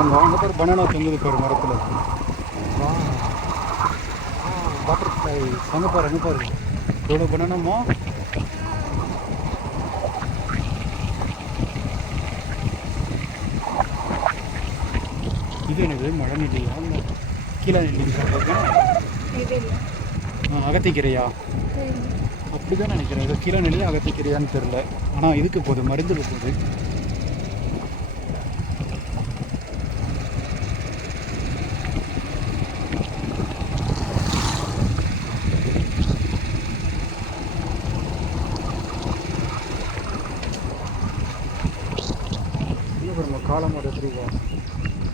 தங்கம். அங்கே பேர் பனானா தொங்குது பாரு மரத்தில். பட்டர்ஃப்ளை அங்கே பாரு, அங்கே பாரு எவ்வளோ பனானாமா. இது என்னது மழை நெல்லியா இல்லை கீழே நெல்லி சாப்பிட்ருக்கேன். அகத்திக்கீரையா அப்படி தான் நினைக்கிறேன். ஏதோ கீழே நெல்லியா அகத்திக்கீரையான்னு தெரில. ஆனால் இதுக்கு போகுது, மருந்துக்கு போகுது. காலமோட திருவா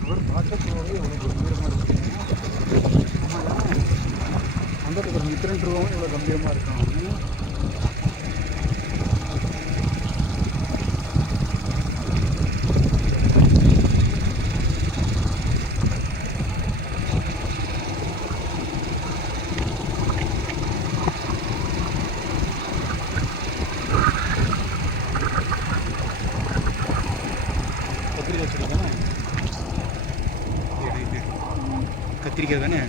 ஒரு பார்க்கறதுனாலே உனக்கு கம்பீரமாக இருக்கு. அந்த மித்திரன் ரூபாவும் இவ்வளோ கம்பீரமாக இருக்கான். கத்திரிக்காய் தானே.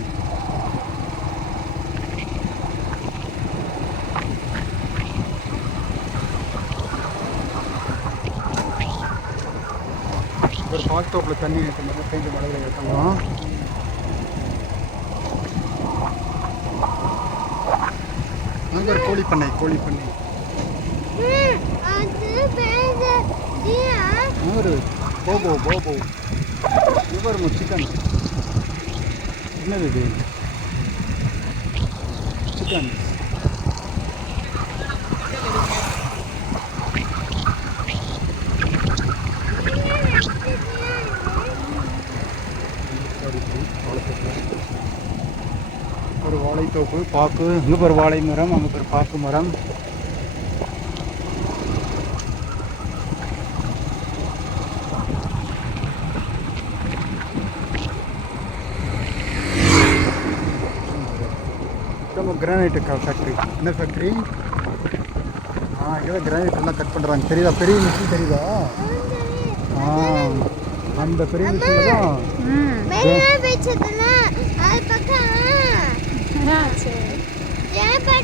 ஒரு பாக்தோப்பில் தண்ணி பெஞ்சு மழையில் இருக்காங்க. அங்கே ஒரு கோழி பண்ணை, கோழி பண்ணை ஒரு போபோ போபோ. இவர் சிக்கன் என்னது இது சிக்கன். ஒரு வாழைத்தோப்பு, பாக்கு. அங்கே ஒரு வாழை மரம், அங்கே ஒரு பாக்கு மரம். Granite factory. என்ன ஃபேக்ட்ரி? இங்கே கிரானைட் எல்லாம் கட் பண்ணுறாங்க. தெரியுதா? பெரிய மிஷின் தெரியுதா? அந்த பெரிய மிஷினில் தான்